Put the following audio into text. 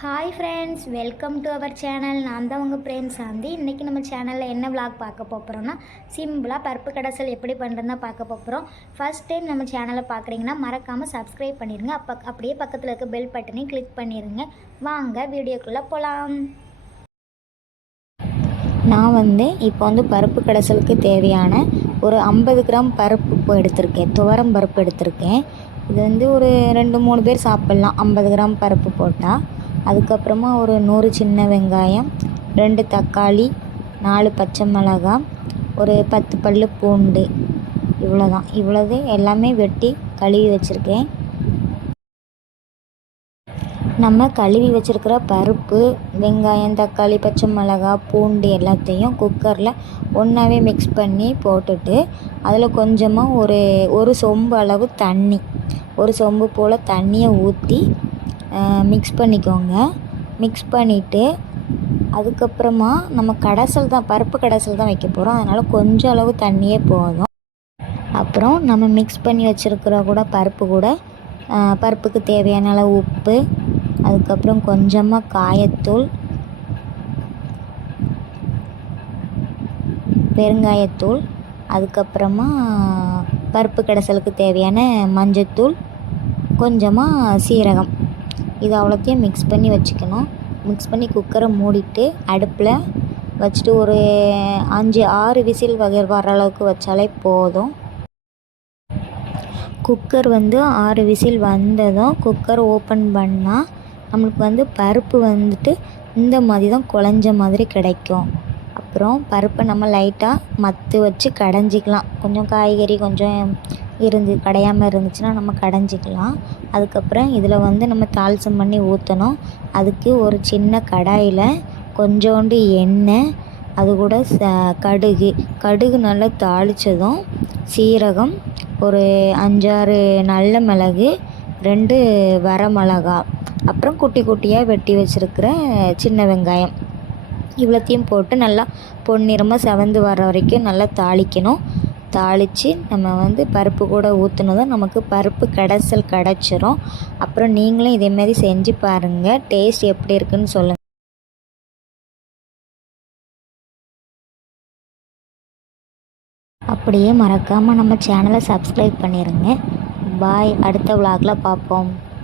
Hi friends, welcome to our channel. நான் தான் உங்கள் பிரேம் சாந்தி. இன்றைக்கி நம்ம சேனலில் என்ன விளாக் பார்க்க போகிறோம்னா, சிம்பிளாக பருப்பு கடைசல் எப்படி பண்ணுறதுனா பார்க்க போகிறோம். ஃபர்ஸ்ட் டைம் நம்ம சேனலை பார்க்குறீங்கன்னா மறக்காமல் சப்ஸ்கிரைப் பண்ணிடுங்க. அப்படியே பக்கத்தில் இருக்க பெல் பட்டனையும் கிளிக் பண்ணிடுங்க. வாங்க வீடியோக்குள்ளே போகலாம். நான் இப்போ பருப்பு கடைசலுக்கு தேவையான ஒரு 50 கிராம் பருப்பு எடுத்திருக்கேன். துவரம் பருப்பு எடுத்திருக்கேன். இது ஒரு 2-3 பேர் சாப்பிட்லாம் 50 கிராம் பருப்பு போட்டால். அதுக்கப்புறமா ஒரு 100 சின்ன வெங்காயம், 2 தக்காளி, 4 பச்சை மிளகாய், ஒரு 10 பல் பூண்டு, இவ்வளோது எல்லாமே வெட்டி கழுவி வச்சுருக்கேன். நம்ம கழுவி வச்சுருக்கிற பருப்பு, வெங்காயம், தக்காளி, பச்சை மிளகாய், பூண்டு எல்லாத்தையும் குக்கரில் ஒன்றாவே மிக்ஸ் பண்ணி போட்டுட்டு, அதில் கொஞ்சமாக ஒரு சொம்பு அளவு தண்ணி, ஒரு சொம்பு போல் தண்ணியை ஊற்றி மிக்ஸ் பண்ணிக்கோங்க. மிக்ஸ் பண்ணிவிட்டு அதுக்கப்புறமா நம்ம பருப்பு கடைசல் தான் வைக்க போகிறோம். அதனால் கொஞ்சம் அளவு தண்ணியே போதும். அப்புறம் நம்ம மிக்ஸ் பண்ணி வச்சுருக்கிற பருப்புக்கு தேவையான அளவு உப்பு, அதுக்கப்புறம் கொஞ்சமாக காயத்தூள், பெருங்காயத்தூள், அதுக்கப்புறமா பருப்பு கடைசலுக்கு தேவையான மஞ்சத்தூள், கொஞ்சமாக சீரகம், இது அவ்வளோத்தையும் மிக்ஸ் பண்ணி வச்சுக்கணும். மிக்ஸ் பண்ணி குக்கரை மூடிட்டு அடுப்பில் வச்சுட்டு ஒரு 5-6 விசில் வர அளவுக்கு வச்சாலே போதும். குக்கர் 6 விசில் வந்ததும் குக்கர் ஓப்பன் பண்ணால் நம்மளுக்கு பருப்பு இந்த மாதிரி தான் குழஞ்ச மாதிரி கிடைக்கும். அப்புறம் பருப்பை நம்ம லைட்டாக மத்து வச்சு கடைஞ்சிக்கலாம். கொஞ்சம் காய்கறி கொஞ்சம் கடையாமல் இருந்துச்சுன்னா நம்ம கடைஞ்சிக்கலாம். அதுக்கப்புறம் இதில் நம்ம தாளிசம் பண்ணி ஊற்றணும். அதுக்கு ஒரு சின்ன கடாயில் கொஞ்சோண்டு எண்ணெய், அது கூட கடுகு நல்லா தாளித்ததும் சீரகம், ஒரு 5-6 நல்ல மிளகு, 2 வரமிளகா, அப்புறம் குட்டி குட்டியாக வெட்டி வச்சுருக்கிற சின்ன வெங்காயம், இவ்வளோத்தையும் போட்டு நல்லா பொன்னிறமாக செவந்து வர வரைக்கும் நல்லா தாளிக்கணும். தாளித்து நம்ம பருப்பு கூட ஊற்றுனதும் நமக்கு பருப்பு கடைசல் கிடச்சிரும். அப்புறம் நீங்களும் இதேமாரி செஞ்சு பாருங்கள். டேஸ்ட் எப்படி இருக்குன்னு சொல்லுங்கள். அப்படியே மறக்காமல் நம்ம சேனலை சப்ஸ்கிரைப் பண்ணிடுங்க. பாய். அடுத்த விளாகில் பார்ப்போம்.